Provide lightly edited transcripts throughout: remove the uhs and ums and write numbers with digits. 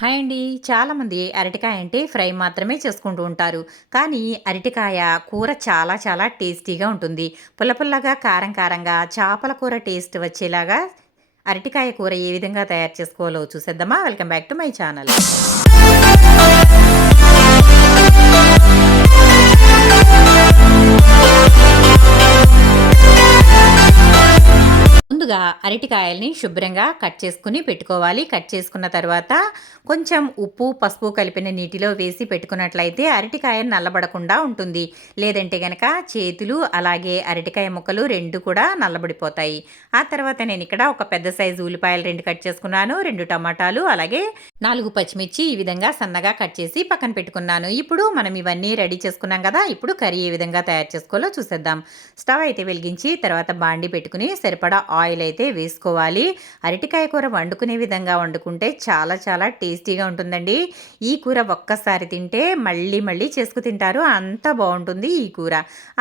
Hi అండి. చాలామంది అరటికాయ అంటే ఫ్రై మాత్రమే చేసుకుంటూ ఉంటారు. కానీ అరటికాయ కూర చాలా చాలా టేస్టీగా ఉంటుంది. పుల్ల పుల్లగా, కారం కారంగా చేపల కూర టేస్ట్ వచ్చేలాగా అరటికాయ కూర ఏ విధంగా తయారు చేసుకోవాలో చూసేద్దామా? Welcome back to my channel. ముందుగా అరటికాయల్ని శుభ్రంగా కట్ చేసుకుని పెట్టుకోవాలి. కట్ చేసుకున్న తర్వాత కొంచెం ఉప్పు, పసుపు కలిపిన నీటిలో వేసి పెట్టుకున్నట్లయితే అరటికాయ నల్లబడకుండా ఉంటుంది. లేదంటే గనక చేతులు అలాగే అరటికాయ ముక్కలు 2 కూడా నల్లబడిపోతాయి. ఆ తర్వాత నేను ఇక్కడ ఒక పెద్ద సైజు ఉల్లిపాయలు 2 కట్ చేసుకున్నాను. 2 టమాటాలు అలాగే 4 పచ్చిమిర్చి ఈ విధంగా సన్నగా కట్ చేసి పక్కన పెట్టుకున్నాను. ఇప్పుడు మనం ఇవన్నీ రెడీ చేసుకున్నాం కదా! ఇప్పుడు కర్రీ ఏ విధంగా తయారు చేసుకోవాలో చూసేద్దాం. స్టవ్ అయితే వెలిగించి తర్వాత బాండి పెట్టుకుని సరిపడా ఆయిల్ అయితే వేసుకోవాలి. అరటికాయ కూర వండుకునే విధంగా వండుకుంటే చాలా చాలా టేస్టీగా ఉంటుందండి. ఈ కూర ఒక్కసారి తింటే మళ్ళీ మళ్ళీ చేసుకు తింటారు. అంత బాగుంటుంది ఈ కూర.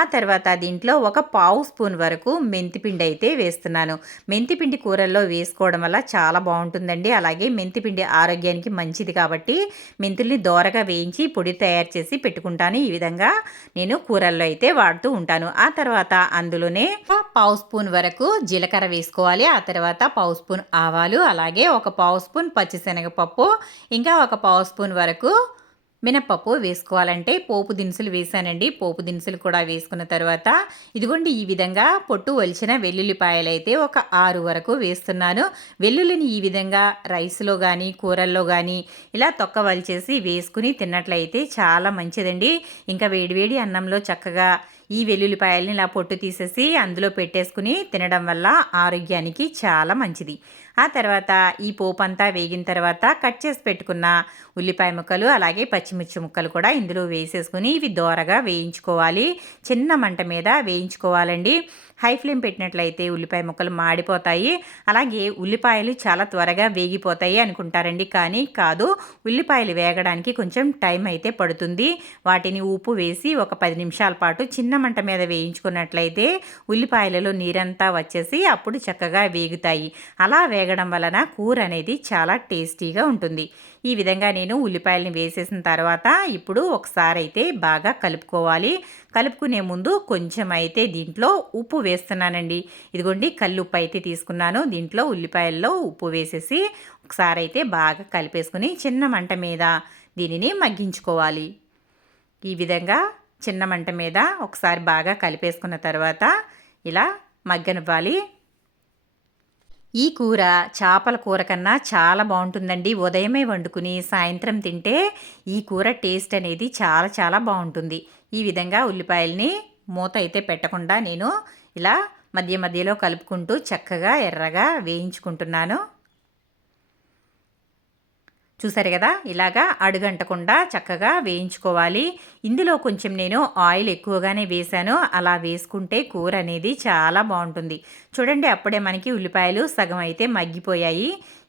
ఆ తర్వాత దీంట్లో ఒక పావు స్పూన్ వరకు మెంతిపిండి అయితే వేస్తున్నాను. మెంతిపిండి కూరల్లో వేసుకోవడం వల్ల చాలా బాగుంటుందండి. అలాగే మెంతిపిండి ఆరోగ్యానికి మంచిది కాబట్టి మెంతుల్ని దోరగా వేయించి పొడి తయారు చేసి పెట్టుకుంటాను. ఈ విధంగా నేను కూరల్లో అయితే వాడుతూ ఉంటాను. ఆ తర్వాత అందులోనే పావు స్పూన్ వరకు జీలకర్ర వేసుకోవాలి. ఆ తర్వాత పావు స్పూన్ ఆవాలు అలాగే ఒక పావు స్పూన్ పచ్చిశనగపప్పు ఇంకా ఒక పావు స్పూన్ వరకు మినప్పప్పు వేసుకోవాలంటే పోపు దినుసులు వేసానండి. పోపు దినుసులు కూడా వేసుకున్న తర్వాత ఇదిగోండి ఈ విధంగా పొట్టు ఒలిచిన వెల్లుల్లిపాయలు అయితే ఒక 6 వరకు వేస్తున్నాను. వెల్లుల్లిని ఈ విధంగా రైస్లో కానీ కూరల్లో కానీ ఇలా తొక్క వలిచేసి వేసుకుని తిన్నట్లయితే చాలా మంచిదండి. ఇంకా వేడివేడి అన్నంలో చక్కగా ఈ వెల్లుల్లిపాయలని ఇలా పొట్టు తీసేసి అందులో పెట్టేసుకుని తినడం వల్ల ఆరోగ్యానికి చాలా మంచిది. ఆ తర్వాత ఈ పోపు అంతా వేగిన తర్వాత కట్ చేసి పెట్టుకున్న ఉల్లిపాయ ముక్కలు అలాగే పచ్చిమిర్చి ముక్కలు కూడా ఇందులో వేసేసుకుని ఇవి దోరగా వేయించుకోవాలి. చిన్న మంట మీద వేయించుకోవాలండి. హై ఫ్లేమ్ పెట్టినట్లయితే ఉల్లిపాయ ముక్కలు మాడిపోతాయి. అలాగే ఉల్లిపాయలు చాలా త్వరగా వేగిపోతాయి అనుకుంటారండి, కానీ కాదు. ఉల్లిపాయలు వేగడానికి కొంచెం టైం అయితే పడుతుంది. వాటిని ఉప్పు వేసి ఒక 10 నిమిషాల పాటు చిన్న మంట మీద వేయించుకున్నట్లయితే ఉల్లిపాయలలో నీరంతా వచ్చేసి అప్పుడు చక్కగా వేగుతాయి. అలా వేగడం వలన కూర అనేది చాలా టేస్టీగా ఉంటుంది. ఈ విధంగా నేను ఉల్లిపాయలని వేసేసిన తర్వాత ఇప్పుడు ఒకసారి అయితే బాగా కలుపుకోవాలి. కలుపుకునే ముందు కొంచెం అయితే దీంట్లో ఉప్పు వేస్తున్నానండి. ఇదిగోండి కల్లుప్పు అయితే తీసుకున్నాను. దీంట్లో ఉల్లిపాయల్లో ఉప్పు వేసేసి ఒకసారి అయితే బాగా కలిపేసుకుని చిన్న మంట మీద దీనిని మగ్గించుకోవాలి. ఈ విధంగా చిన్న మంట మీద ఒకసారి బాగా కలిపేసుకున్న తర్వాత ఇలా మగ్గనివ్వాలి. ఈ కూర చేపల కూర కన్నా చాలా బాగుంటుందండి. ఉదయమే వండుకుని సాయంత్రం తింటే ఈ కూర టేస్ట్ అనేది చాలా చాలా బాగుంటుంది. ఈ విధంగా ఉల్లిపాయల్ని మూత అయితే పెట్టకుండా నేను ఇలా మధ్య మధ్యలో కలుపుకుంటూ చక్కగా ఎర్రగా వేయించుకుంటున్నాను. చూసారు కదా, ఇలాగా అడుగంటకుండా చక్కగా వేయించుకోవాలి. ఇందులో కొంచెం నేను ఆయిల్ ఎక్కువగానే వేశాను. అలా వేసుకుంటే కూర అనేది చాలా బాగుంటుంది. చూడండి, అప్పుడే మనకి ఉల్లిపాయలు సగం అయితే మగ్గిపోయాయి.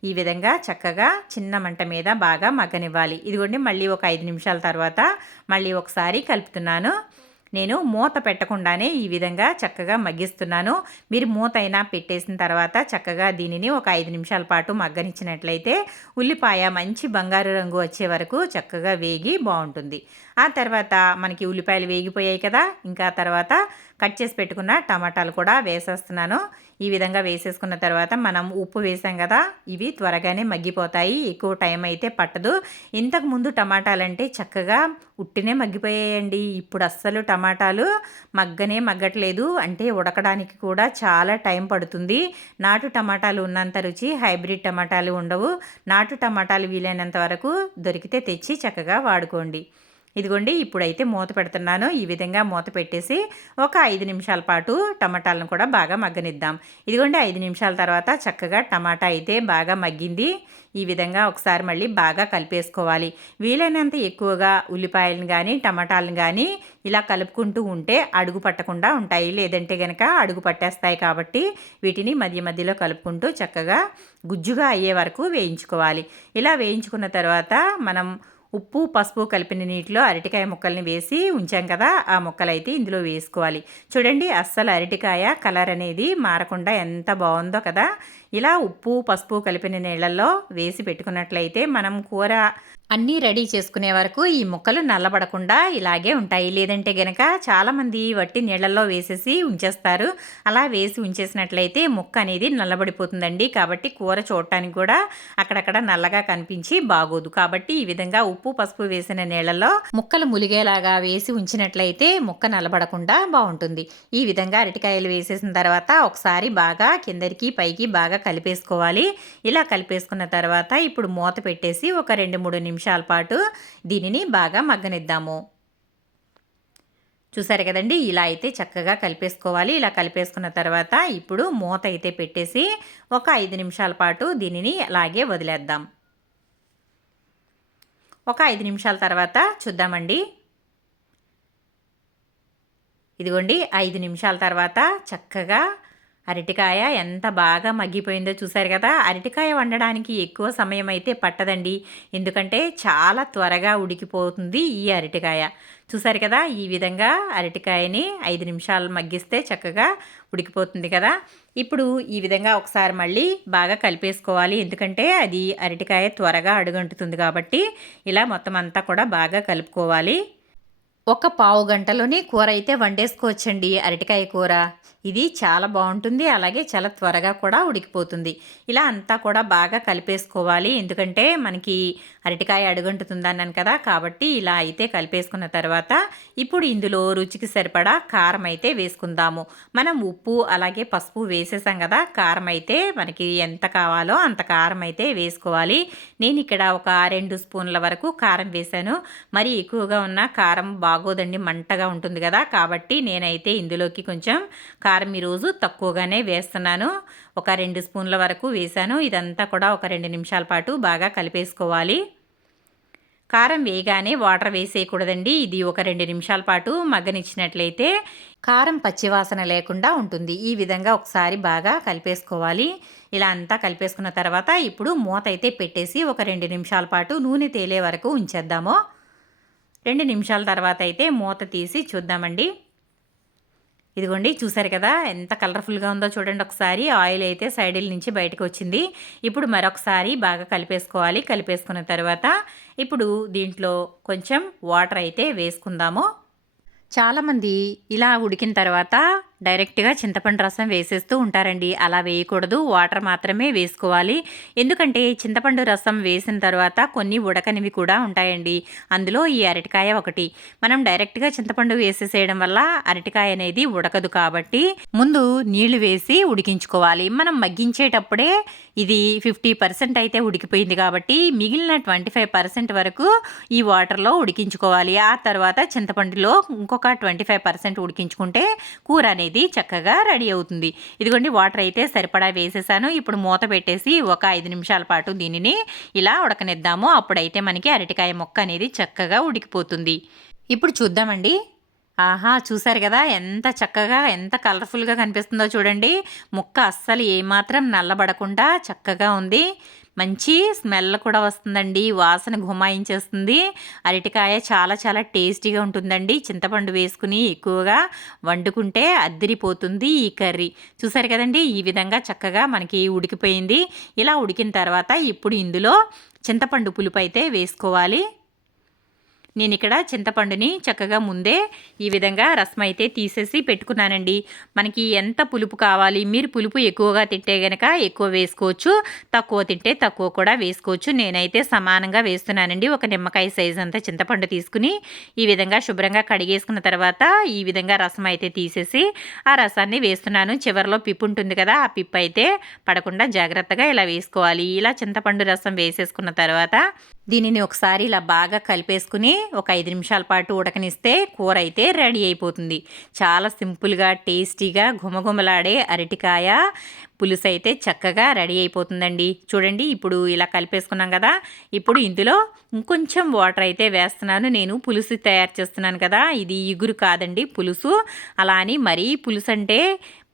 ఈ విధంగా చక్కగా చిన్న మంట మీద బాగా మగ్గనివ్వాలి. ఇదిగోండి మళ్ళీ ఒక 5 నిమిషాల తర్వాత మళ్ళీ ఒకసారి కలుపుతున్నాను. నేను మూత పెట్టకుండానే ఈ విధంగా చక్కగా మగ్గిస్తున్నాను. మీరు మూత అయినా పెట్టేసిన తర్వాత చక్కగా దీనిని ఒక 5 నిమిషాల పాటు మగ్గనిచ్చినట్లయితే ఉల్లిపాయ మంచి బంగారు రంగు వచ్చే వరకు చక్కగా వేగి బాగుంటుంది. ఆ తర్వాత మనకి ఉల్లిపాయలు వేగిపోయాయి కదా, ఇంకా తర్వాత కట్ చేసి పెట్టుకున్న టమాటాలు కూడా వేసేస్తున్నాను. ఈ విధంగా వేసేసుకున్న తర్వాత మనం ఉప్పు వేసాం కదా, ఇవి త్వరగానే మగ్గిపోతాయి. ఎక్కువ టైం అయితే పట్టదు. ఇంతకుముందు టమాటాలంటే చక్కగా ఉట్టినే మగ్గిపోయాయండి. ఇప్పుడు అస్సలు టమాటాలు మగ్గట్లేదు. అంటే ఉడకడానికి కూడా చాలా టైం పడుతుంది. నాటు టమాటాలు ఉన్నంత రుచి హైబ్రిడ్ టమాటాలు ఉండవు. నాటు టమాటాలు వీలైనంత వరకు దొరికితే తెచ్చి చక్కగా వాడుకోండి. ఇదిగోండి ఇప్పుడైతే మూత పెడుతున్నాను. ఈ విధంగా మూత పెట్టేసి ఒక 5 నిమిషాల పాటు టమాటాలను కూడా బాగా మగ్గనిద్దాం. ఇదిగోండి 5 నిమిషాల తర్వాత చక్కగా టమాటా అయితే బాగా మగ్గింది. ఈ విధంగా ఒకసారి మళ్ళీ బాగా కలిపేసుకోవాలి. వీలైనంత ఎక్కువగా ఉల్లిపాయలను కానీ టమాటాలను కానీ ఇలా కలుపుకుంటూ ఉంటే అడుగు పట్టకుండా ఉంటాయి. లేదంటే కనుక అడుగు పట్టేస్తాయి. కాబట్టి వీటిని మధ్య మధ్యలో కలుపుకుంటూ చక్కగా గుజ్జుగా అయ్యే వరకు వేయించుకోవాలి. ఇలా వేయించుకున్న తర్వాత మనం ఉప్పు పసుపు కలిపిన నీటిలో అరటికాయ ముక్కల్ని వేసి ఉంచాం కదా, ఆ ముక్కలైతే ఇందులో వేసుకోవాలి. చూడండి అస్సలు అరటికాయ కలర్ అనేది మారకుండా ఎంత బాగుందో కదా. ఇలా ఉప్పు పసుపు కలిపిన నీళ్ళల్లో వేసి పెట్టుకున్నట్లయితే మనం కూర అన్నీ రెడీ చేసుకునే వరకు ఈ ముక్కలు నల్లబడకుండా ఇలాగే ఉంటాయి. లేదంటే గనక చాలామంది వట్టి నీళ్ళల్లో వేసేసి ఉంచేస్తారు. అలా వేసి ఉంచేసినట్లయితే ముక్క అనేది నల్లబడిపోతుందండి. కాబట్టి కూర చూడటానికి కూడా అక్కడక్కడ నల్లగా కనిపించి బాగోదు. కాబట్టి ఈ విధంగా ఉప్పు పసుపు వేసిన నీళ్ళల్లో ముక్కలు ములిగేలాగా వేసి ఉంచినట్లయితే ముక్క నల్లబడకుండా బాగుంటుంది. ఈ విధంగా అరటికాయలు వేసేసిన తర్వాత ఒకసారి బాగా కిందకి పైకి బాగా కలిపేసుకోవాలి. ఇలా కలిపేసుకున్న తర్వాత ఇప్పుడు మూత పెట్టేసి ఒక 2-3 నిమిషాల పాటు దీనిని బాగా మగ్గనిద్దాము. చూసారు కదండి, ఇలా అయితే చక్కగా కలిపేసుకోవాలి. ఇలా కలిపేసుకున్న తర్వాత ఇప్పుడు మూత అయితే పెట్టేసి ఒక 5 నిమిషాల పాటు దీనిని అలాగే వదిలేద్దాం. ఒక 5 నిమిషాల తర్వాత చూద్దామండి. ఇదిగోండి 5 నిమిషాల తర్వాత చక్కగా అరటికాయ ఎంత బాగా మగ్గిపోయిందో చూసారు కదా. అరటికాయ వండడానికి ఎక్కువ సమయం అయితే పట్టదండి, ఎందుకంటే చాలా త్వరగా ఉడికిపోతుంది ఈ అరటికాయ. చూసారు కదా, ఈ విధంగా అరటికాయని 5 నిమిషాలు మగ్గిస్తే చక్కగా ఉడికిపోతుంది కదా. ఇప్పుడు ఈ విధంగా ఒకసారి మళ్ళీ బాగా కలిపేసుకోవాలి, ఎందుకంటే అది అరటికాయ త్వరగా అడుగంటుతుంది కాబట్టి ఇలా మొత్తం అంతా కూడా బాగా కలుపుకోవాలి. ఒక పావు గంటలోనే కూర అయితే వండేసుకోవచ్చండి అరటికాయ కూర. ఇది చాలా బాగుంటుంది, అలాగే చాలా త్వరగా కూడా ఉడికిపోతుంది. ఇలా అంతా కూడా బాగా కలిపేసుకోవాలి, ఎందుకంటే మనకి అరటికాయ అడుగంటుతుంది అన్నాను కదా. కాబట్టి ఇలా అయితే కలిపేసుకున్న తర్వాత ఇప్పుడు ఇందులో రుచికి సరిపడా కారం అయితే వేసుకుందాము. మనం ఉప్పు అలాగే పసుపు వేసేసాం కదా, కారం అయితే మనకి ఎంత కావాలో అంత కారం అయితే వేసుకోవాలి. నేను ఇక్కడ ఒక 2 స్పూన్ల వరకు కారం వేశాను. మరి ఎక్కువగా ఉన్న కారం బాగోదండి, మంటగా ఉంటుంది కదా. కాబట్టి నేనైతే ఇందులోకి కొంచెం కారం ఈరోజు తక్కువగానే వేస్తున్నాను. ఒక 2 స్పూన్ల వరకు వేశాను. ఇదంతా కూడా ఒక 2 నిమిషాల పాటు బాగా కలిపేసుకోవాలి. కారం వేయగానే వాటర్ వేసేయకూడదండి. ఇది ఒక 2 నిమిషాల పాటు మగ్గనిచ్చినట్లయితే కారం పచ్చివాసన లేకుండా ఉంటుంది. ఈ విధంగా ఒకసారి బాగా కలిపేసుకోవాలి. ఇలా అంతా కలిపేసుకున్న తర్వాత ఇప్పుడు మూత అయితే పెట్టేసి ఒక 2 నిమిషాల పాటు నూనె తేలే వరకు ఉంచేద్దాము. 2 నిమిషాల తర్వాత అయితే మూత తీసి చూద్దామండి. ఇదిగోండి చూసారు కదా ఎంత కలర్ఫుల్గా ఉందో చూడండి ఒకసారి. ఆయిల్ అయితే సైడిల్ నుంచి బయటకు వచ్చింది. ఇప్పుడు మరొకసారి బాగా కలిపేసుకోవాలి. కలిపేసుకున్న తర్వాత ఇప్పుడు దీంట్లో కొంచెం వాటర్ అయితే వేసుకుందాము. చాలామంది ఇలా ఉడికిన తర్వాత డైరెక్ట్గా చింతపండు రసం వేసేస్తూ ఉంటారండి. అలా వేయకూడదు, వాటర్ మాత్రమే వేసుకోవాలి. ఎందుకంటే చింతపండు రసం వేసిన తర్వాత కొన్ని ఉడకనివి కూడా ఉంటాయండి. అందులో ఈ అరటికాయ ఒకటి. మనం డైరెక్ట్గా చింతపండు వేసేసేయడం వల్ల అరటికాయ అనేది ఉడకదు. కాబట్టి ముందు నీళ్లు వేసి ఉడికించుకోవాలి. మనం మగ్గించేటప్పుడే ఇది 50% అయితే ఉడికిపోయింది కాబట్టి మిగిలిన 25% వరకు ఈ వాటర్లో ఉడికించుకోవాలి. ఆ తర్వాత చింతపండులో ఇంకొక 25% ఉడికించుకుంటే కూర అనేది చక్కగా రెడీ అవుతుంది. ఇదిగోండి వాటర్ అయితే సరిపడా వేసేసాను. ఇప్పుడు మూత పెట్టేసి ఒక 5 నిమిషాల పాటు దీనిని ఇలా ఉడకనిద్దాము. అప్పుడైతే మనకి అరటికాయ ముక్క అనేది చక్కగా ఉడికిపోతుంది. ఇప్పుడు చూద్దామండి. ఆహా, చూసారు కదా ఎంత చక్కగా ఎంత కలర్ఫుల్గా కనిపిస్తుందో చూడండి. ముక్క అస్సలు ఏమాత్రం నల్లబడకుండా చక్కగా ఉంది. మంచి స్మెల్ కూడా వస్తుందండి, వాసన గుమాయించేస్తుంది. అరటికాయ చాలా చాలా టేస్టీగా ఉంటుందండి. చింతపండు వేసుకుని ఎక్కువగా వండుకుంటే అద్దిరిపోతుంది ఈ కర్రీ. చూసారు కదండి, ఈ విధంగా చక్కగా మనకి ఉడికిపోయింది. ఇలా ఉడికిన తర్వాత ఇప్పుడు ఇందులో చింతపండు పులుపు అయితే వేసుకోవాలి. నేను ఇక్కడ చింతపండుని చక్కగా ముందే ఈ విధంగా రసం అయితే తీసేసి పెట్టుకున్నానండి. మనకి ఎంత పులుపు కావాలి, మీరు పులుపు ఎక్కువగా తింటే గనక ఎక్కువ వేసుకోవచ్చు, తక్కువ తింటే తక్కువ కూడా వేసుకోవచ్చు. నేనైతే సమానంగా వేస్తున్నానండి. ఒక నిమ్మకాయ సైజు అంతా చింతపండు తీసుకుని ఈ విధంగా శుభ్రంగా కడిగేసుకున్న తర్వాత ఈ విధంగా రసం అయితే తీసేసి ఆ రసాన్ని వేస్తున్నాను. చివరిలో పిప్పు ఉంటుంది కదా, ఆ పిప్పు అయితే పడకుండా జాగ్రత్తగా ఇలా వేసుకోవాలి. ఇలా చింతపండు రసం వేసేసుకున్న తర్వాత దీనిని ఒకసారి ఇలా బాగా కలిపేసుకుని ఒక 5 నిమిషాల పాటు ఉడకనిస్తే కూర అయితే రెడీ అయిపోతుంది. చాలా సింపుల్గా టేస్టీగా గుమగుమలాడే అరటికాయ పులుసు అయితే చక్కగా రెడీ అయిపోతుందండి. చూడండి ఇప్పుడు ఇలా కలిపేసుకున్నాం కదా, ఇప్పుడు ఇందులో ఇంకొంచెం వాటర్ అయితే వేస్తున్నాను. నేను పులుసు తయారు చేస్తున్నాను కదా, ఇది ఇగురు కాదండి పులుసు. అలా అని మరీ పులుసు అంటే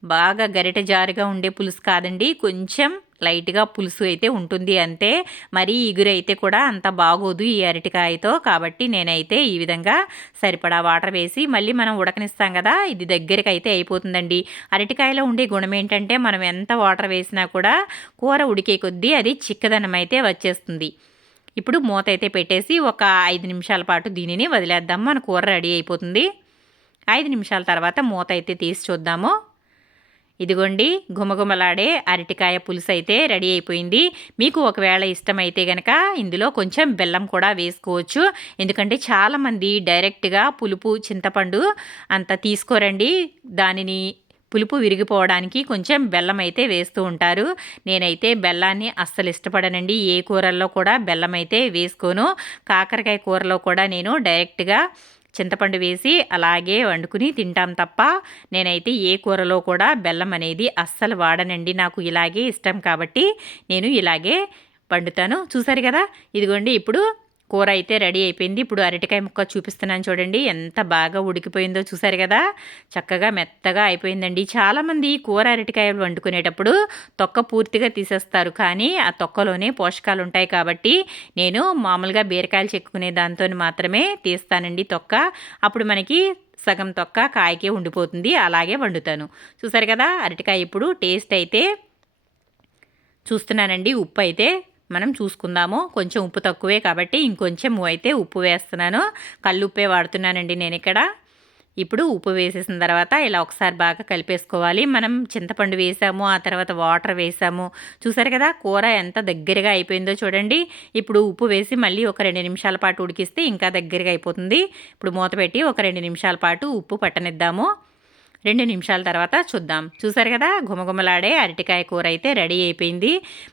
బాగా గరిటె జారుగా ఉండే పులుసు కాదండి, కొంచెం లైట్గా పులుసు అయితే ఉంటుంది అంతే. మరీ ఇగురైతే కూడా అంత బాగోదు ఈ అరటికాయతో. కాబట్టి నేనైతే ఈ విధంగా సరిపడా వాటర్ వేసి మళ్ళీ మనం ఉడకనిస్తాం కదా, ఇది దగ్గరికి అయితే అయిపోతుందండి. అరటికాయలో ఉండే గుణం ఏంటంటే మనం ఎంత వాటర్ వేసినా కూడా కూర ఉడికే కొద్దీ అది చిక్కదనం అయితే వచ్చేస్తుంది. ఇప్పుడు మూత అయితే పెట్టేసి ఒక 5 నిమిషాల పాటు దీనిని వదిలేద్దాము. మన కూర రెడీ అయిపోతుంది. 5 నిమిషాల తర్వాత మూత అయితే తీసి చూద్దాము. ఇదిగోండి, గుమగుమలాడే అరటికాయ పులుసు అయితే రెడీ అయిపోయింది. మీకు ఒకవేళ ఇష్టమైతే గనక ఇందులో కొంచెం బెల్లం కూడా వేసుకోవచ్చు. ఎందుకంటే చాలామంది డైరెక్ట్గా పులుపు చింతపండు అంత తీసుకోరండి, దానిని పులుపు విరిగిపోవడానికి కొంచెం బెల్లం అయితే వేస్తూ ఉంటారు. నేనైతే బెల్లాన్ని అస్సలు ఇష్టపడనండి, ఏ కూరల్లో కూడా బెల్లం అయితే వేసుకోను. కాకరకాయ కూరలో కూడా నేను డైరెక్ట్గా చింతపండు వేసి అలాగే వండుకుని తింటాం తప్ప నేనైతే ఏ కూరలో కూడా బెల్లం అనేది అస్సలు వాడనండి. నాకు ఇలాగే ఇష్టం కాబట్టి నేను ఇలాగే వండుతాను. చూసారు కదా, ఇదిగోండి ఇప్పుడు కూర అయితే రెడీ అయిపోయింది. ఇప్పుడు అరటికాయ ముక్క చూపిస్తున్నాను చూడండి, ఎంత బాగా ఉడికిపోయిందో చూసారు కదా, చక్కగా మెత్తగా అయిపోయిందండి. చాలామంది కూర అరటికాయలు వండుకునేటప్పుడు తొక్క పూర్తిగా తీసేస్తారు, కానీ ఆ తొక్కలోనే పోషకాలు ఉంటాయి కాబట్టి నేను మామూలుగా బీరకాయలు చెక్కునే దాంతో మాత్రమే తీస్తానండి తొక్క. అప్పుడు మనకి సగం తొక్క కాయకే ఉండిపోతుంది. అలాగే వండుతాను. చూసారు కదా, అరటికాయ ఇప్పుడు టేస్ట్ అయితే చూస్తున్నానండి. ఉప్పు అయితే మనం చూసుకుందాము. కొంచెం ఉప్పు తక్కువే కాబట్టి ఇంకొంచెం అయితే ఉప్పు వేస్తున్నాను. కల్లుప్పే వాడుతున్నానండి నేను ఇక్కడ. ఇప్పుడు ఉప్పు వేసేసిన తర్వాత ఇలా ఒకసారి బాగా కలిపేసుకోవాలి. మనం చింతపండు వేసాము, ఆ తర్వాత వాటర్ వేసాము. చూసారు కదా, కూర ఎంత దగ్గరగా అయిపోయిందో చూడండి. ఇప్పుడు ఉప్పు వేసి మళ్ళీ ఒక 2 నిమిషాల పాటు ఉడికిస్తే ఇంకా దగ్గరగా అయిపోతుంది. ఇప్పుడు మూత పెట్టి ఒక 2 నిమిషాల పాటు ఉప్పు పట్టనిద్దాము. 2 నిమిషాల తర్వాత చూద్దాం. చూసారు కదా, గుమగుమలాడే అరటికాయ కూర అయితే రెడీ అయిపోయింది.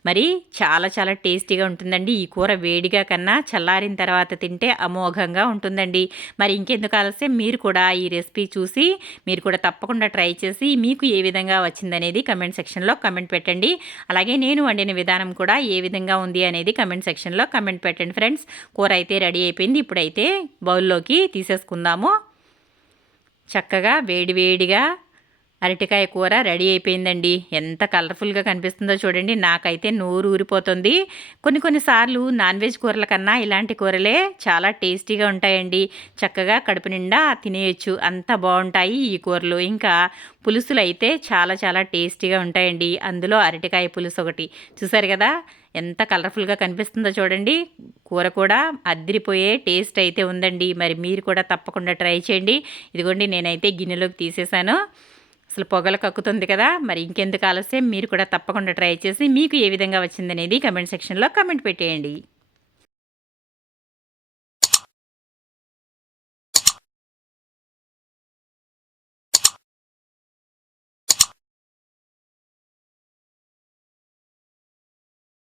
మరి చాలా చాలా టేస్టీగా ఉంటుందండి. ఈ కూర వేడిగా కన్నా చల్లారిన తర్వాత తింటే అమోఘంగా ఉంటుందండి. మరి ఇంకెందుకు ఆలస్యం, మీరు కూడా ఈ రెసిపీ చూసి మీరు కూడా తప్పకుండా ట్రై చేసి మీకు ఏ విధంగా వచ్చిందనేది కమెంట్ సెక్షన్లో కమెంట్ పెట్టండి. అలాగే నేను వండిన విధానం కూడా ఏ విధంగా ఉంది అనేది కమెంట్ సెక్షన్లో కమెంట్ పెట్టండి ఫ్రెండ్స్. కూర అయితే రెడీ అయిపోయింది. ఇప్పుడైతే బౌల్లోకి తీసేసుకుందాము. చక్కగా వేడివేడిగా అరటికాయ కూర రెడీ అయిపోయిందండి. ఎంత కలర్ఫుల్గా కనిపిస్తుందో చూడండి, నాకైతే నోరు ఊరిపోతుంది. కొన్నిసార్లు నాన్ వెజ్ కూరల కన్నా ఇలాంటి కూరలే చాలా టేస్టీగా ఉంటాయండి. చక్కగా కడుపు నిండా తినేయచ్చు, అంత బాగుంటాయి ఈ కూరలు. ఇంకా పులుసులు అయితే చాలా చాలా టేస్టీగా ఉంటాయండి. అందులో అరటికాయ పులుసు ఒకటి. చూసారు కదా, ఎంత కలర్ఫుల్గా కనిపిస్తుందో చూడండి. కూర కూడా అద్దిరిపోయే టేస్ట్ అయితే ఉందండి. మరి మీరు కూడా తప్పకుండా ట్రై చేయండి. ఇదిగోండి, నేనైతే గిన్నెలోకి తీసేసాను. అసలు పొగలు కక్కుతుంది కదా, మరి ఇంకెందుకు ఆలస్యం, మీరు కూడా తప్పకుండా ట్రై చేసి మీకు ఏ విధంగా వచ్చిందనేది కమెంట్ సెక్షన్లో కమెంట్ పెట్టేయండి.